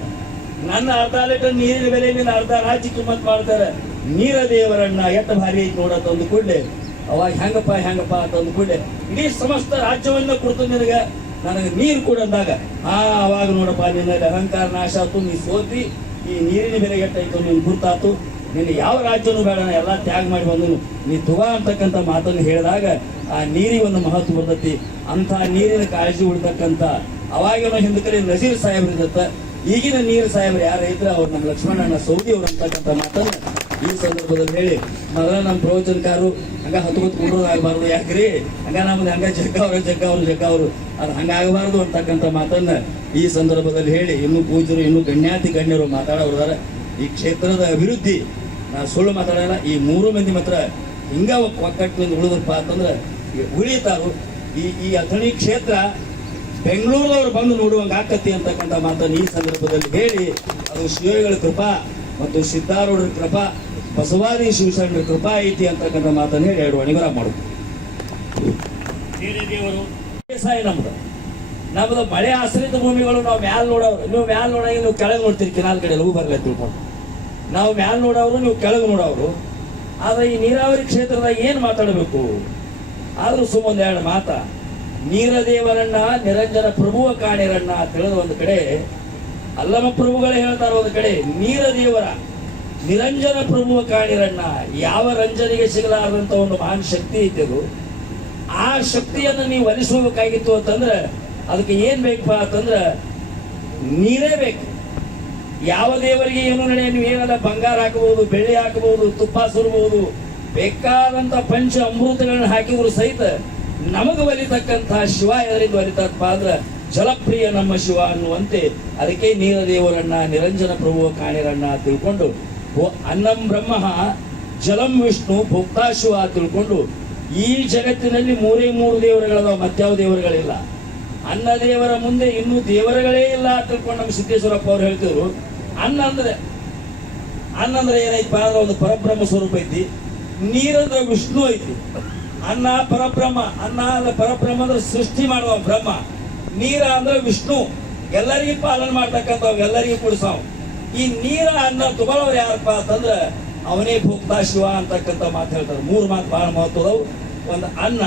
ನನ್ನ ಅರ್ಧ ಲೀಟರ್ ನೀರಿನ ಬೆಲೆ ನಿನ್ನ ಅರ್ಧ ರಾಜ್ಯ ಕಿಮ್ಮತ್ ಮಾಡ್ತಾರೆ. ನೀರ ದೇವರನ್ನ ಎತ್ತ ಭಾರಿ ಐತಿ ನೋಡತ್ತ ಅವಾಗ ಹೆಂಗಪ್ಪ ಹೆಂಗಪ್ಪ ಅಂತ ಅಂದ ಇಡೀ ಸಮಸ್ತ ರಾಜ್ಯವನ್ನ ಕೊಡ್ತು ನಿನಗೆ. ನನಗೆ ನೀರು ಕೂಡ ಅಂದಾಗ, ಆ, ಅವಾಗ ನೋಡಪ್ಪ ನಿನ್ನಲ್ಲಿ ಅಹಂಕಾರ ನಾಶ ಆತು, ನೀ ಸೋತಿ ಈ ನೀರಿನ ಬೆಲೆ ಎಟ್ಟಾಯ್ತು ನಿನ್ ಗುರ್ತಾತು ನೀನು ಯಾವ ರಾಜ್ಯನೂ ಬೇಡ ಎಲ್ಲ ತ್ಯಾಗ ಮಾಡಿ ಬಂದನು. ನೀ ತುಗ ಅಂತಕ್ಕಂಥ ಮಾತನ್ನು ಹೇಳಿದಾಗ ಆ ನೀರಿಗೆ ಒಂದು ಮಹತ್ವ ಬರ್ತೈತಿ. ಅಂಥ ನೀರಿನ ಕಾಳಜಿ ಉಳ್ತಕ್ಕಂಥ ಅವಾಗಿನ ಹಿಂದಕಡೆ ನಜೀರ್ ಸಾಹೇಬ್ರ ಇದ್ದತ್ತ ಈಗಿನ ನೀರು ಸಾಹೇಬ್ರು ಯಾರು ಅವ್ರು ನಮ್ಮ ಲಕ್ಷ್ಮಣಣ್ಣ ಸೌದಿ ಅವರು ಅಂತಕ್ಕಂಥ ಮಾತನ್ನು ಈ ಸಂದರ್ಭದಲ್ಲಿ ಹೇಳಿ ಮೊದಲ ನಮ್ಮ ಪ್ರವಚನಕಾರರು ಹಂಗ ಹತ್ಕೊತ್ ಕುಂಡ್ರು ಆಗಬಾರ್ದು ಯಾಕ್ರಿ? ಹಂಗ ನಮ್ದು ಹಂಗ ಜಗ್ಗ ಅವ್ರ, ಜಗ್ಗ ಅವ್ರು, ಜಗ್ಗ ಅವರು. ಅದು ಹಂಗಾಗಬಾರ್ದು ಅಂತಕ್ಕಂಥ ಮಾತನ್ನ ಈ ಸಂದರ್ಭದಲ್ಲಿ ಹೇಳಿ, ಇನ್ನು ಪೂಜರು ಇನ್ನು ಗಣ್ಯಾತಿ ಗಣ್ಯರು ಮಾತಾಡೋರಿದಾರೆ ಈ ಕ್ಷೇತ್ರದ ಅಭಿವೃದ್ಧಿ ನಾನು ಸುಳ್ಳು ಮಾತಾಡಲ್ಲ ಈ ಮೂರು ಮಂದಿ ಮಾತ್ರ ಹಿಂಗ ಒಕ್ಕಟ್ಟಿನಿಂದ ಉಳಿದಪ್ಪ ಅಂತಂದ್ರೆ ಈ ಉಳಿತಾರು. ಈ ಈ ಅಥಣಿ ಕ್ಷೇತ್ರ ಬೆಂಗಳೂರಿನವ್ರು ಬಂದು ನೋಡುವಂಗ ಆಕತಿ ಅಂತಕ್ಕಂಥ ಮಾತನ್ನು ಈ ಸಂದರ್ಭದಲ್ಲಿ ಹೇಳಿ ಅದು ಶಿವಗಳ ಕೃಪಾ ಮತ್ತು ಸಿದ್ಧಾರೂಢರ ಕೃಪಾ ಬಸವಾದಿ ಶಿವಶರಣರ ಕೃಪಾ ಐತಿ ಅಂತಕ್ಕಂಥ ಮಾತನ್ನು ಹೇಳಿ ಎರಡು ಅಣಿಗರ ಮಾಡುದು. ದೇವರು ಬೇಸಾಯ ನಮ್ದು. ನಮ್ದು ಮಳೆ ಆಶ್ರಿತ ಭೂಮಿಗಳು ನಾವು ಮ್ಯಾಲ್ ನೋಡೋರು. ನೀವು ಮ್ಯಾಲ್ ನೋಡಂಗೆ ನೀವು ಕೆಳಗೆ ನೋಡ್ತೀರಿ ಕೆನಾಲ್ ಕಡೆ ಲಘು ಬರಲ್ಲ ತಿಳ್ಕೊಂಡು. ನಾವು ಮ್ಯಾಲ್ ನೋಡೋರು, ನೀವು ಕೆಳಗೆ ನೋಡೋರು. ಆದ್ರೆ ಈ ನೀರಾವರಿ ಕ್ಷೇತ್ರದಾಗ ಏನು ಮಾತಾಡಬೇಕು? ಆದ್ರೂ ಸುಮ್ಮನೆ ಎರಡು ಮಾತ. ನೀರದೇವರಣ್ಣ, ನಿರಂಜನ ಪ್ರಭುವ ಕಾಣಿರಣ್ಣ ತಿಳಿದು ಒಂದು ಕಡೆ. ಅಲ್ಲಮ ಪ್ರಭುಗಳೇ ಹೇಳ್ತಾರೆ ಒಂದು ಕಡೆ, ನೀರದೇವರ, ನಿರಂಜನ ಪ್ರಭುವ ಕಾಣಿರಣ್ಣ, ಯಾವ ರಂಜನೆಗೆ ಸಿಗಲಾರದಂತ ಒಂದು ಮಹಾನ್ ಶಕ್ತಿ ಇದ್ದದು ಆ ಶಕ್ತಿಯನ್ನು ನೀವು ಒಲಿಸಬೇಕಾಗಿತ್ತು ಅಂತಂದ್ರೆ, ಅದಕ್ಕೆ ಏನ್ ಬೇಕಪ್ಪ ಅಂತಂದ್ರೆ, ನೀರೇ ಬೇಕು. ಯಾವ ದೇವರಿಗೆ ಏನು ನಡೆ ಏನೆಲ್ಲ, ಬಂಗಾರ ಹಾಕಬಹುದು, ಬೆಳ್ಳಿ ಹಾಕಬಹುದು, ತುಪ್ಪ ಸುರಬಹುದು, ಬೇಕಾದಂತ ಪಂಚ ಅಮೃತಗಳನ್ನ ಹಾಕಿದ್ರು ಸಹಿತ ನಮಗೆ ಬಲಿತಕ್ಕಂತಹ ಶಿವ ಎದರಿಂದ ಒಲಿತಪ್ಪ ಅಂದ್ರೆ ಜಲಪ್ರಿಯ ನಮ್ಮ ಶಿವ ಅನ್ನುವಂತೆ ಅದಕ್ಕೆ ನೀರ ದೇವರನ್ನ ನಿರಂಜನ ಪ್ರಭು ಕಾಣಿರಣ್ಣ ತಿಳ್ಕೊಂಡು ಅನ್ನಂ ಬ್ರಹ್ಮ ಜಲಂ ವಿಷ್ಣು ಭೋಕ್ತಾ ಶಿವ ತಿಳ್ಕೊಂಡು, ಈ ಜಗತ್ತಿನಲ್ಲಿ ಮೂರೇ ಮೂರು ದೇವರುಗಳದಾವ, ಮತ್ಯಾವ ದೇವರುಗಳಿಲ್ಲ. ಅನ್ನ ದೇವರ ಮುಂದೆ ಇನ್ನೂ ದೇವರುಗಳೇ ಇಲ್ಲ ಅಂತ ತಿಳ್ಕೊಂಡು ನಮ್ಮ ಸಿದ್ದೇಶ್ವರಪ್ಪ ಅವ್ರು ಹೇಳ್ತಿದ್ರು. ಅನ್ನ ಅಂದ್ರೆ ಅನ್ನ ಅಂದ್ರೆ ಏನೈತಿ ಅಂದ್ರೆ ಒಂದು ಪರಬ್ರಹ್ಮ ಸ್ವರೂಪ ಐತಿ. ನೀರಂದ್ರೆ ವಿಷ್ಣು ಐತಿ. ಅನ್ನ ಪರಬ್ರಹ್ಮ, ಅನ್ನ ಅಂದ್ರೆ ಪರಬ್ರಹ್ಮ ಅಂದ್ರೆ ಸೃಷ್ಟಿ ಮಾಡುವ ಬ್ರಹ್ಮ. ನೀರ ಅಂದ್ರೆ ವಿಷ್ಣು. ಎಲ್ಲರಿಗೂ ಪಾಲನೆ ಮಾಡ್ತಕ್ಕಂಥವ್ ಎಲ್ಲರಿಗೂ ಕುಡಿಸಾವ್ ಈ ನೀರ ಅನ್ನ ತಗೊಳ್ಳೋರು ಯಾರಪ್ಪ ಅಂತಂದ್ರೆ ಅವನೇ ಭೋಕ್ತಾ ಶಿವ ಅಂತಕ್ಕಂಥ ಮಾತು ಹೇಳ್ತಾರೆ. ಮೂರು ಮಾತು ಬಹಳ ಮಹತ್ವದವು. ಒಂದು ಅನ್ನ,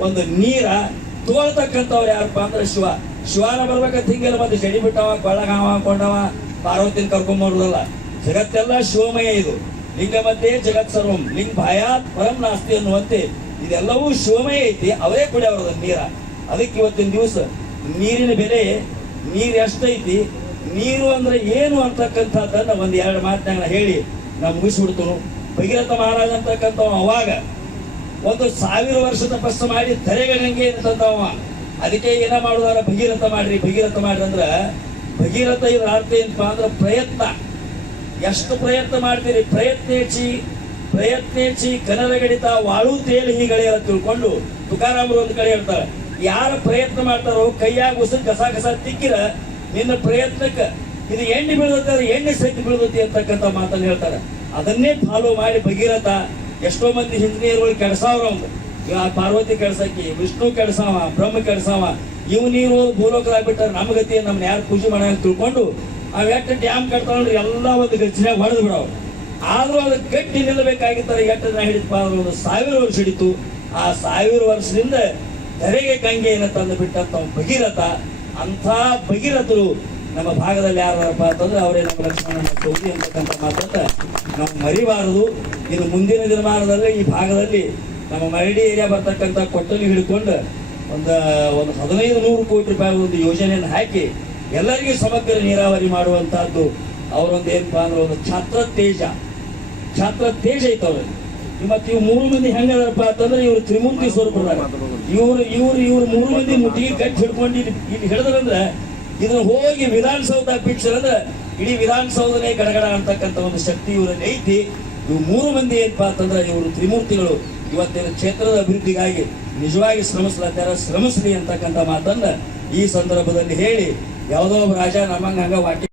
ಒಂದು ನೀರ ತಗೊಳ್ತಕ್ಕಂಥವ್ರು ಯಾರಪ್ಪ ಅಂದ್ರೆ ಶಿವ. ಶಿವನ ಬರ್ಬೇಕಂತ ಹಿಂಗೆಲ್ಲ ಮತ್ತೆ ಜಡಿ ಬಿಟ್ಟವ, ಕೊಳ್ಳಗಾವ ಕೊಂಡವ ಪಾರ್ವತಿನ ಕರ್ಕೊಂಬರುದಲ್ಲ ಜಗತ್ತೆಲ್ಲ ಶಿವಮಯ ಇದು. ಲಿಂಗ ಮಧ್ಯೆ ಜಗತ್ ಸರ್ವಂ, ಲಿಂಗ ಭಯಾತ್ ಪರಂ ನಾಸ್ತಿ ಅನ್ನುವಂತೆ ಇದೆಲ್ಲವೂ ಶಿವಮಯ ಐತಿ, ಅವರೇ ಕುಡಿಯವ್ರದ ನೀರ. ಅದಕ್ಕೆ ಇವತ್ತಿನ ದಿವಸ ನೀರಿನ ಬೆಲೆ, ನೀರು ಎಷ್ಟೈತಿ, ನೀರು ಅಂದ್ರೆ ಏನು ಅಂತಕ್ಕಂಥದ್ದನ್ನ ಒಂದು ಎರಡು ಮಾತನ್ನ ಹೇಳಿ ನಾವು ಮುಗಿಸ್ಬಿಡ್ತನು. ಭಗೀರಥ ಮಹಾರಾಜ ಅಂತಕ್ಕಂಥ ಅವಾಗ ಒಂದು ಸಾವಿರ ವರ್ಷ ತಪಸ್ಸು ಮಾಡಿ ಧರೆಗಂಗೆ ತಂದವ ಅದಕ್ಕೆ ಏನ ಮಾಡುದಾರ? ಭಗೀರಥ ಮಾಡ್ರಿ ಭಗೀರಥ ಮಾಡ್ರಿ ಅಂದ್ರ, ಭಗೀರಥ ಇದ್ರ ಅರ್ಥ ಏನಪ್ಪಾ ಅಂದ್ರೆ ಪ್ರಯತ್ನ. ಎಷ್ಟು ಪ್ರಯತ್ನ ಮಾಡ್ತೀರಿ? ಪ್ರಯತ್ನೇಚಿ ಪ್ರಯತ್ನೇಚಿ ಕನರ ಗಣಿತ ವಾಳು ತೇಲಿ ಹೀಗಳೆಯ ತಿಳ್ಕೊಂಡು ತುಕಾರಾಮರು ಒಂದು ಕಡೆ ಹೇಳ್ತಾರೆ. ಯಾರು ಪ್ರಯತ್ನ ಮಾಡ್ತಾರೋ, ಕೈಯಾಗ ಉಸಿರು ಕಸ ಕಸ ತಿಕ್ಕಿರ, ನಿನ್ನ ಪ್ರಯತ್ನಕ್ಕೆ ಇದು ಎಣ್ಣೆ ಬೀಳ್ದತ್ತೆ ಎಣ್ಣೆ ಸಹಿತ ಬೀಳ್ದತಿ ಅಂತಕ್ಕಂಥ ಮಾತನ್ನು ಹೇಳ್ತಾರೆ. ಅದನ್ನೇ ಫಾಲೋ ಮಾಡಿ ಭಗೀರಥ ಎಷ್ಟೋ ಮಂದಿ ಹಿಂದಿನ ಕೆಡ್ಸಾವ್ರ ಅವ್ರು. ಪಾರ್ವತಿ ಕೆಡ್ಸಕ್ಕೆ, ವಿಷ್ಣು ಕೆಡ್ಸಾವ, ಬ್ರಹ್ಮ ಕೆಡ್ಸಾವ ಇವ್ ನೀರು ಭೂಲೋಕದಾಗ ಬಿಟ್ಟರೆ ನಮ್ಮ ಗತಿ ನಮ್ನ ಯಾರು ಪೂಜೆ ಮಾಡ ತಿಳ್ಕೊಂಡು ಅವ್ ಎಟ್ಟ ಡ್ಯಾಮ್ ಕಟ್ತಾವ್ರಿ ಎಲ್ಲ ಒಂದು ಗಚ್ಚಿನಾಗ ಹೊಡೆದು ಬಿಡವ್ ಆದ್ರೂ ಅದು ಗಟ್ಟಿ ನಿಲ್ಲಬೇಕಾಗಿತ್ತಾರೆ ಎಟ್ಟ ದಿನ ಹಿಡಿತಪ್ಪ ಅಂದ್ರೆ ಒಂದು ಸಾವಿರ ವರ್ಷ ಹಿಡಿತು. ಆ ಸಾವಿರ ವರ್ಷದಿಂದ ಧರೆಗೆ ಗಂಗೆಯನ್ನು ತಂದು ಬಿಟ್ಟಂತ ಭಗೀರಥ, ಅಂಥ ಭಗೀರಥರು ನಮ್ಮ ಭಾಗದಲ್ಲಿ ಯಾರಪ್ಪ ಅಂತಂದ್ರೆ ಅವರೇ ನಮ್ಮ ಲಕ್ಷ್ಮಣ ಚೌಧರಿ ಅಂತಕ್ಕಂಥ ಮಾತಂತ ನಾವು ಮರಿಬಾರದು. ಇದು ಮುಂದಿನ ದಿನಮಾನದಲ್ಲಿ ಈ ಭಾಗದಲ್ಲಿ ನಮ್ಮ ಮರಡಿ ಏರಿಯಾ ಬರ್ತಕ್ಕಂಥ ಕೊಟ್ಟಲ್ಲಿ ಹಿಡ್ಕೊಂಡು ಒಂದು ಒಂದು ಹದಿನೈದು ನೂರು ಕೋಟಿ ರೂಪಾಯಿ ಒಂದು ಯೋಜನೆಯನ್ನು ಹಾಕಿ ಎಲ್ಲರಿಗೂ ಸಮಗ್ರ ನೀರಾವರಿ ಮಾಡುವಂತಹದ್ದು ಅವರೊಂದು ಏನಪ್ಪ ಅಂದ್ರೆ ಒಂದು ಛಾತ್ರ ತೇಜ. ಛಾತ್ರ ತೇಜ ಐತೆ ಅವ್ರಲ್ಲಿ. ಮತ್ತೆ ಇವ್ ಮೂರು ಮಂದಿ ಹೆಂಗದಾರಪ್ಪ ಅಂತಂದ್ರೆ ಇವರು ತ್ರಿಮೂರ್ತಿ ಸ್ವರೂಪದಾಗ ಇವ್ರು ಇವ್ರು ಇವ್ರು ಮೂರು ಮಂದಿ ಮುಟ್ಟಿಗೆ ಕಟ್ಟಿ ಹಿಡ್ಕೊಂಡು ಇಲ್ಲಿ ಇಲ್ಲಿ ಹಿಡಿದ್ರಂದ್ರೆ ಇದನ್ನ ಹೋಗಿ ವಿಧಾನಸೌಧ ಪಿಕ್ಚರ್ ಅಂದ್ರೆ ಇಡೀ ವಿಧಾನಸೌಧನೇ ಗಡಗಡ ಅಂತಕ್ಕಂಥ ಒಂದು ಶಕ್ತಿ ಇವರಲ್ಲಿ ಐತಿ. ಇವು ಮೂರು ಮಂದಿ ಏನಪ್ಪಾ ಅಂತಂದ್ರೆ ಇವರು ತ್ರಿಮೂರ್ತಿಗಳು. ಇವತ್ತಿನ ಕ್ಷೇತ್ರದ ಅಭಿವೃದ್ಧಿಗಾಗಿ ನಿಜವಾಗಿ ಶ್ರಮಿಸ್ಲತ್ತಾರ, ಶ್ರಮಿಸ್ಲಿ ಅಂತಕ್ಕಂಥ ಮಾತನ್ನ ಈ ಸಂದರ್ಭದಲ್ಲಿ ಹೇಳಿ. ಯಾವುದೋ ಒಬ್ಬ ರಾಜ ನಮ್ಮಂಗ ಹಂಗ ವಾಟಿ